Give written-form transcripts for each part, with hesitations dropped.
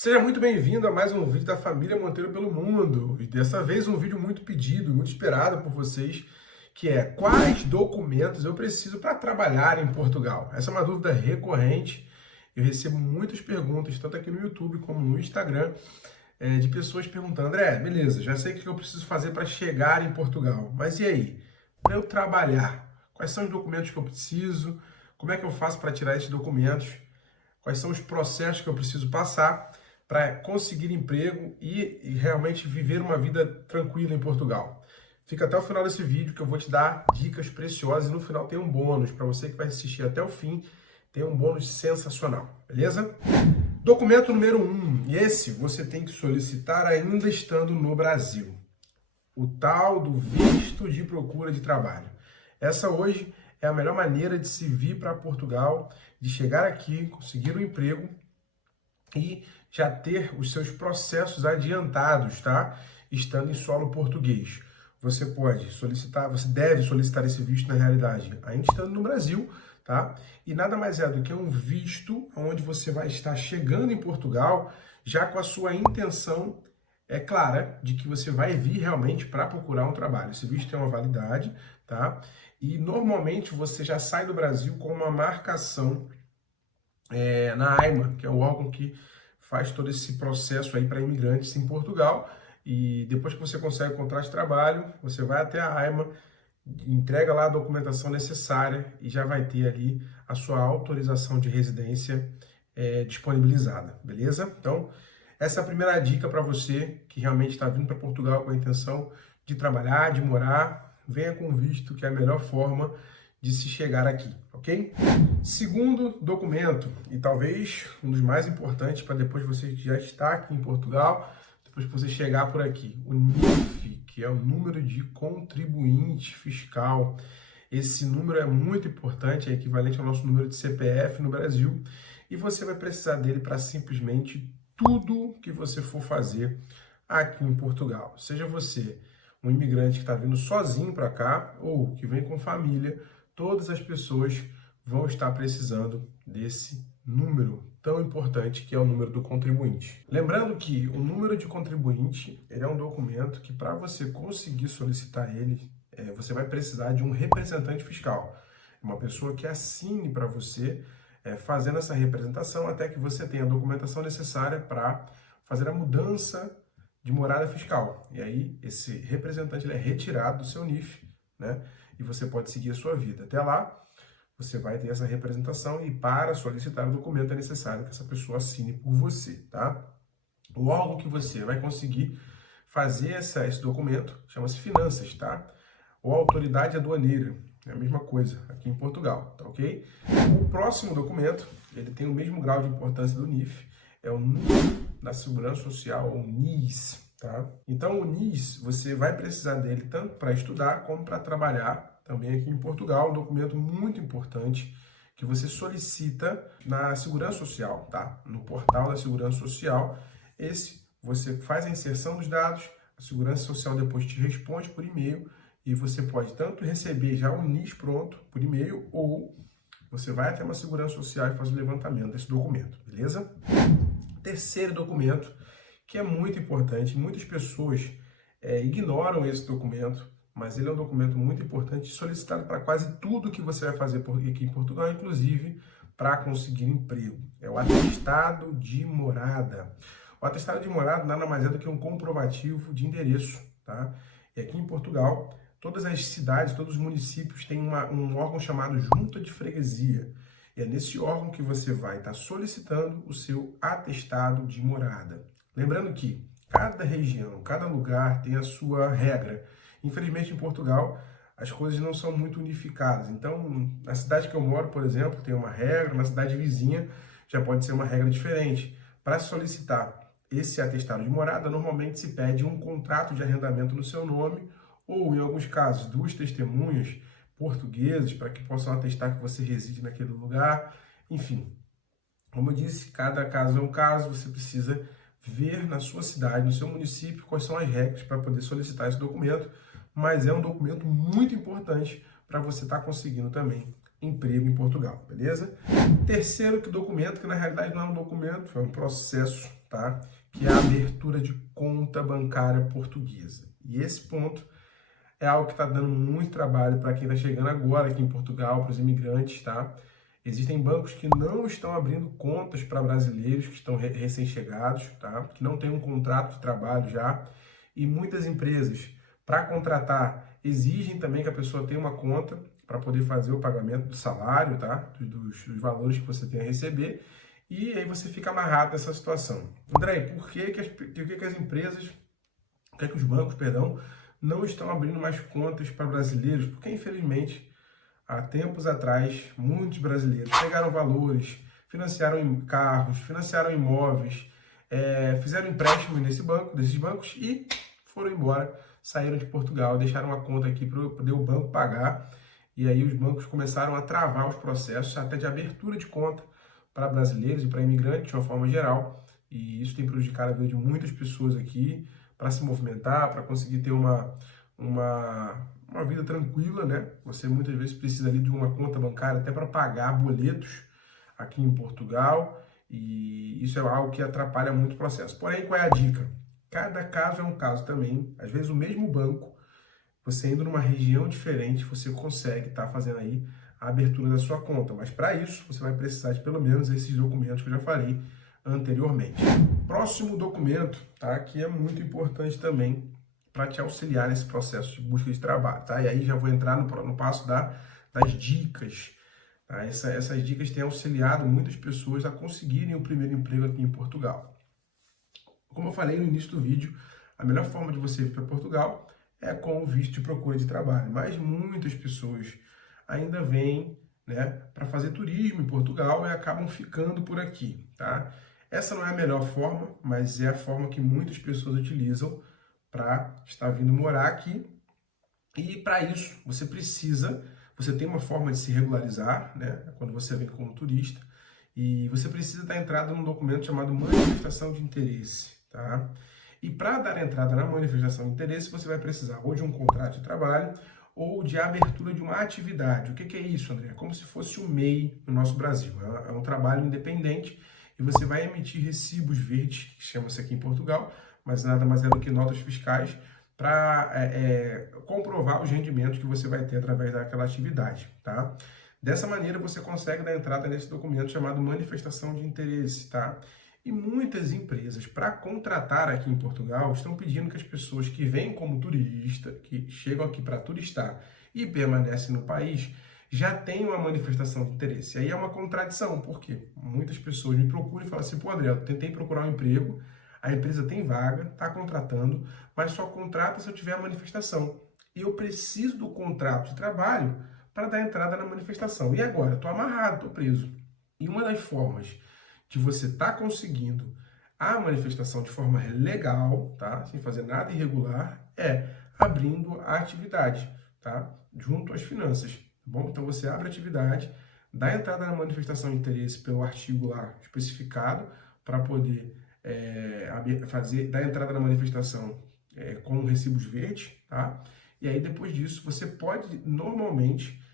Seja muito bem-vindo a mais um vídeo da família Monteiro pelo Mundo. E dessa vez um vídeo muito pedido, muito esperado por vocês, que é quais documentos eu preciso para trabalhar em Portugal? Essa é uma dúvida recorrente. Eu recebo muitas perguntas, tanto aqui no YouTube como no Instagram, de pessoas perguntando: André, beleza, já sei o que eu preciso fazer para chegar em Portugal, mas e aí? Para eu trabalhar, quais são os documentos que eu preciso? Como é que eu faço para tirar esses documentos? Quais são os processos que eu preciso passar para conseguir emprego e realmente viver uma vida tranquila em Portugal. Fica até o final desse vídeo que eu vou te dar dicas preciosas e no final tem um bônus para você que vai assistir até o fim, tem um bônus sensacional, beleza? Documento número 1, e esse você tem que solicitar ainda estando no Brasil. O tal do visto de procura de trabalho. Essa hoje é a melhor maneira de se vir para Portugal, de chegar aqui, conseguir um emprego e já ter os seus processos adiantados, tá? Estando em solo português. Você pode solicitar, você deve solicitar esse visto na realidade, ainda estando no Brasil, tá? E nada mais é do que um visto onde você vai estar chegando em Portugal já com a sua intenção clara de que você vai vir realmente para procurar um trabalho. Esse visto tem uma validade, tá? E normalmente você já sai do Brasil com uma marcação na AIMA, que é o órgão que faz todo esse processo aí para imigrantes em Portugal. E depois que você consegue o contrato de trabalho, você vai até a AIMA, entrega lá a documentação necessária e já vai ter ali a sua autorização de residência disponibilizada, beleza? Então, essa é a primeira dica para você que realmente está vindo para Portugal com a intenção de trabalhar, de morar. Venha com visto, que é a melhor forma de se chegar aqui, ok? Segundo documento, e talvez um dos mais importantes para depois você já estar aqui em Portugal, depois que você chegar por aqui, o NIF, que é o número de contribuinte fiscal. Esse número é muito importante, é equivalente ao nosso número de CPF no Brasil, e você vai precisar dele para simplesmente tudo que você for fazer aqui em Portugal. Seja você um imigrante que está vindo sozinho para cá ou que vem com família, todas as pessoas vão estar precisando desse número tão importante que é o número do contribuinte. Lembrando que o número de contribuinte ele é um documento que para você conseguir solicitar ele, você vai precisar de um representante fiscal, uma pessoa que assine para você, fazendo essa representação até que você tenha a documentação necessária para fazer a mudança de morada fiscal. E aí esse representante ele é retirado do seu NIF, né? E você pode seguir a sua vida. Até lá, você vai ter essa representação e para solicitar o documento é necessário que essa pessoa assine por você, tá? O órgão que você vai conseguir fazer esse documento chama-se Finanças, tá? Ou Autoridade Aduaneira, é a mesma coisa aqui em Portugal, tá ok? O próximo documento, ele tem o mesmo grau de importância do NIF, é o Número da Segurança Social, ou NIS, tá? Então o NIS, você vai precisar dele tanto para estudar como para trabalhar também aqui em Portugal, um documento muito importante que você solicita na Segurança Social, tá? No portal da Segurança Social, você faz a inserção dos dados, a Segurança Social depois te responde por e-mail e você pode tanto receber já o NIS pronto por e-mail ou você vai até uma Segurança Social e faz o levantamento desse documento, beleza? Terceiro documento, que é muito importante, muitas pessoas ignoram esse documento, mas ele é um documento muito importante, solicitado para quase tudo que você vai fazer aqui em Portugal, inclusive para conseguir emprego. É o atestado de morada. O atestado de morada nada mais é do que um comprovativo de endereço, tá? E aqui em Portugal, todas as cidades, todos os municípios têm um órgão chamado Junta de Freguesia. E é nesse órgão que você vai estar solicitando o seu atestado de morada. Lembrando que cada região, cada lugar tem a sua regra. Infelizmente, em Portugal, as coisas não são muito unificadas. Então, na cidade que eu moro, por exemplo, tem uma regra, na cidade vizinha já pode ser uma regra diferente. Para solicitar esse atestado de morada, normalmente se pede um contrato de arrendamento no seu nome ou, em alguns casos, duas testemunhas portuguesas para que possam atestar que você reside naquele lugar. Enfim, como eu disse, cada caso é um caso, você precisa ver na sua cidade, no seu município, quais são as regras para poder solicitar esse documento, mas é um documento muito importante para você estar conseguindo também emprego em Portugal, beleza? Terceiro documento, que na realidade não é um documento, é um processo tá? Que é a abertura de conta bancária portuguesa. E esse ponto é algo que está dando muito trabalho para quem está chegando agora aqui em Portugal, para os imigrantes, tá? Existem bancos que não estão abrindo contas para brasileiros que estão recém-chegados, tá? Que não têm um contrato de trabalho já. E muitas empresas, para contratar, exigem também que a pessoa tenha uma conta para poder fazer o pagamento do salário, tá? Dos valores que você tem a receber. E aí você fica amarrado nessa situação. André, por que que as empresas, por que os bancos, perdão, não estão abrindo mais contas para brasileiros? Porque, infelizmente, há tempos atrás, muitos brasileiros pegaram valores, financiaram carros, financiaram imóveis, fizeram empréstimo nesses bancos e foram embora, saíram de Portugal, deixaram uma conta aqui para o banco pagar. E aí os bancos começaram a travar os processos até de abertura de conta para brasileiros e para imigrantes de uma forma geral. E isso tem prejudicado a vida de muitas pessoas aqui para se movimentar, para conseguir ter uma vida tranquila, né? Você muitas vezes precisa ali de uma conta bancária até para pagar boletos aqui em Portugal, e isso é algo que atrapalha muito o processo. Porém, qual é a dica? Cada caso é um caso também. Às vezes o mesmo banco, você indo numa região diferente, você consegue estar fazendo aí a abertura da sua conta. Mas para isso, você vai precisar de pelo menos esses documentos que eu já falei anteriormente. Próximo documento, tá? Que é muito importante também para te auxiliar nesse processo de busca de trabalho, tá? E aí já vou entrar no passo das dicas, tá? Essas dicas têm auxiliado muitas pessoas a conseguirem o primeiro emprego aqui em Portugal. Como eu falei no início do vídeo, a melhor forma de você ir para Portugal é com o visto de procura de trabalho, mas muitas pessoas ainda vêm, né, para fazer turismo em Portugal e acabam ficando por aqui, tá? Essa não é a melhor forma, mas é a forma que muitas pessoas utilizam para estar vindo morar aqui. E para isso, você tem uma forma de se regularizar, né, quando você vem como turista, e você precisa dar entrada num documento chamado manifestação de interesse, tá? E para dar entrada na manifestação de interesse, você vai precisar ou de um contrato de trabalho ou de abertura de uma atividade. O que é isso, André? É como se fosse o MEI no nosso Brasil. É um trabalho independente e você vai emitir recibos verdes, que chama-se aqui em Portugal, mas nada mais é do que notas fiscais para comprovar os rendimentos que você vai ter através daquela atividade, tá? Dessa maneira, você consegue dar entrada nesse documento chamado manifestação de interesse, tá? E muitas empresas, para contratar aqui em Portugal, estão pedindo que as pessoas que vêm como turista, que chegam aqui para turistar e permanecem no país, já tenham uma manifestação de interesse. E aí é uma contradição, porque muitas pessoas me procuram e falam assim, pô, André, eu tentei procurar um emprego, a empresa tem vaga, está contratando, mas só contrata se eu tiver a manifestação. E eu preciso do contrato de trabalho para dar entrada na manifestação. E agora? Estou amarrado, estou preso. E uma das formas de você estar conseguindo a manifestação de forma legal, tá? Sem fazer nada irregular, é abrindo a atividade, tá? Junto às finanças, tá bom? Então você abre a atividade, dá entrada na manifestação de interesse pelo artigo lá especificado para poder dar entrada na manifestação com recibos verdes, tá? E aí depois disso você pode normalmente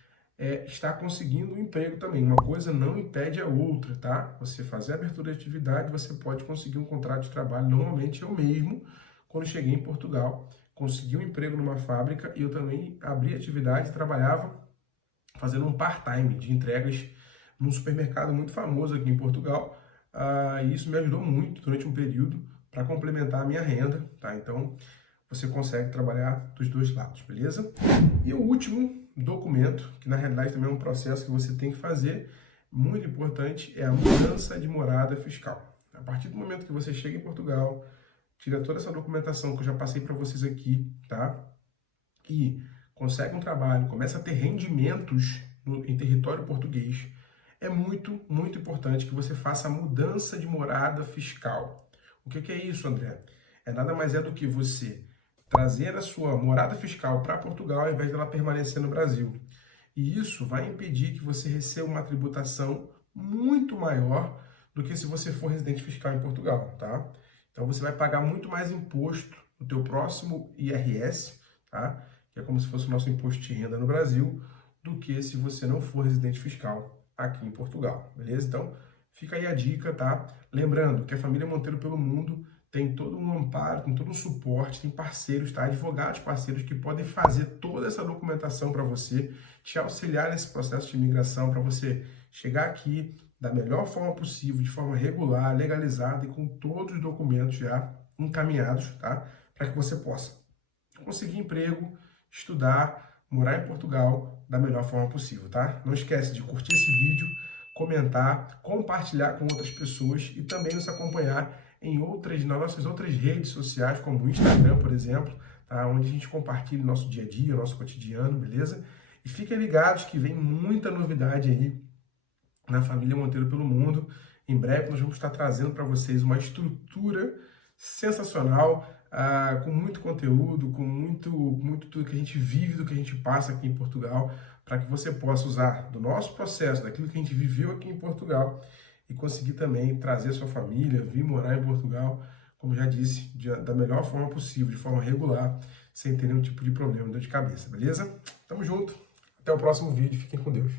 estar conseguindo um emprego também. Uma coisa não impede a outra, tá? Você fazer a abertura de atividade, você pode conseguir um contrato de trabalho. Normalmente eu mesmo, quando cheguei em Portugal, consegui um emprego numa fábrica e eu também abri atividade e trabalhava fazendo um part-time de entregas num supermercado muito famoso aqui em Portugal. E isso me ajudou muito durante um período para complementar a minha renda, tá? Então, você consegue trabalhar dos dois lados, beleza? E o último documento, que na realidade também é um processo que você tem que fazer, muito importante, é a mudança de morada fiscal. A partir do momento que você chega em Portugal, tira toda essa documentação que eu já passei para vocês aqui, tá? E consegue um trabalho, começa a ter rendimentos em território português, é muito, muito importante que você faça a mudança de morada fiscal. O que é isso, André? Nada mais do que você trazer a sua morada fiscal para Portugal ao invés dela permanecer no Brasil. E isso vai impedir que você receba uma tributação muito maior do que se você for residente fiscal em Portugal, tá? Então você vai pagar muito mais imposto no teu próximo IRS, tá? Que é como se fosse o nosso imposto de renda no Brasil, do que se você não for residente fiscal aqui em Portugal, beleza? Então, Fica aí a dica, tá? Lembrando que a família Monteiro pelo Mundo tem todo um amparo, tem todo um suporte, tem parceiros, tá? Advogados parceiros que podem fazer toda essa documentação para você, te auxiliar nesse processo de imigração, para você chegar aqui da melhor forma possível, de forma regular, legalizada e com todos os documentos já encaminhados, tá? Para que você possa conseguir emprego, estudar, morar em Portugal da melhor forma possível, tá? Não esquece de curtir esse vídeo, comentar, compartilhar com outras pessoas e também nos acompanhar nas nossas outras redes sociais, como o Instagram, por exemplo, tá? Onde a gente compartilha o nosso dia a dia, o nosso cotidiano, beleza? E fiquem ligados que vem muita novidade aí na família Monteiro pelo Mundo. Em breve nós vamos estar trazendo para vocês uma estrutura sensacional, com muito conteúdo, com muito tudo que a gente vive, do que a gente passa aqui em Portugal, para que você possa usar do nosso processo, daquilo que a gente viveu aqui em Portugal e conseguir também trazer a sua família, vir morar em Portugal, como já disse, da melhor forma possível, de forma regular, sem ter nenhum tipo de problema, dor de cabeça, beleza? Tamo junto, até o próximo vídeo, fiquem com Deus.